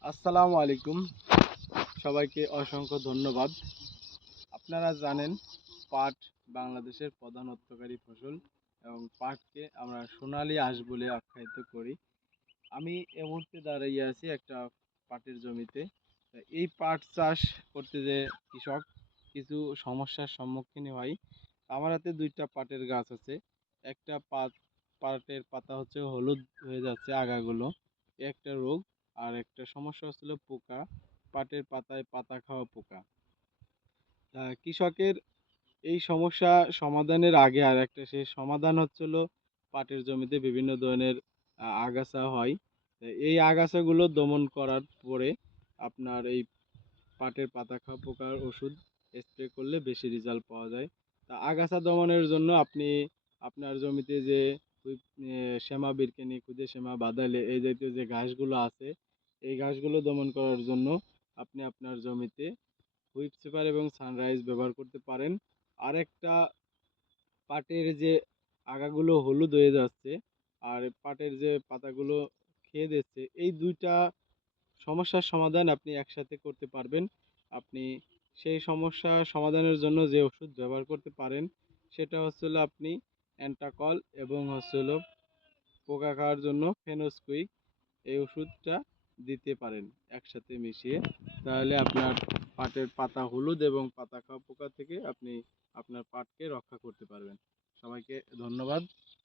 আসসালামু আলাইকুম। সবাইকে অসংখ্য ধন্যবাদ। আপনারা জানেন পাট বাংলাদেশের প্রধান অর্থকরী ফসল এবং পাটকে আমরা সোনালী আঁশ বলে আখ্যায়িত করি। আমি এই মুহূর্তে দাঁড়িয়ে আছি একটা পাটের জমিতে। এই পাট চাষ করতে যে কৃষক কিছু সমস্যার সম্মুখীন হয়। আমার হাতে দুইটা পাটের গাছ আছে। একটা পাটের পাতা হচ্ছে হলুদ হয়ে যাচ্ছে আগাগুলো, এ একটা রোগ। আর একটা সমস্যা হচ্ছিল পোকা, পাটের পাতায় পাতা খাওয়া পোকা। কৃষকের এই সমস্যা সমাধানের আগে আর একটা সেই সমাধান হচ্ছিল পাটের জমিতে বিভিন্ন ধরনের আগাছা হয়। এই আগাছাগুলো দমন করার পরে আপনার এই পাটের পাতা খাওয়া পোকার ওষুধ স্প্রে করলে বেশি রেজাল্ট পাওয়া যায়। তা আগাছা দমনের জন্য আপনি আপনার জমিতে যে শ্যামা বিরকেনি, খুদে শ্যামা, বাদালে এই জাতীয় যে ঘাসগুলো আছে, এই ঘাসগুলো দমন করার জন্য আপনি আপনার জমিতে হুইপ সুপার এবং সানরাইজ ব্যবহার করতে পারেন। আরেকটা, পাটের যে আগাগুলো হলুদ হয়ে যাচ্ছে আর পাটের যে পাতাগুলো খেয়ে দিচ্ছে, এই দুইটা সমস্যার সমাধান আপনি একসাথে করতে পারবেন। আপনি সেই সমস্যা সমাধানের জন্য যে ওষুধ ব্যবহার করতে পারেন সেটা হচ্ছে হলো আপনি অ্যান্টাকল এবং হচ্ছে হলো পোকা খাওয়ার জন্য ফেনোসকুইক, এই ওষুধটা দিতে পারেন একসাথে মিশিয়ে। তাহলে আপনার পাটের পাতা হলুদ এবং পাতা খাওয়া পোকা থেকে আপনি আপনার পাটকে রক্ষা করতে পারবেন। সবাইকে ধন্যবাদ।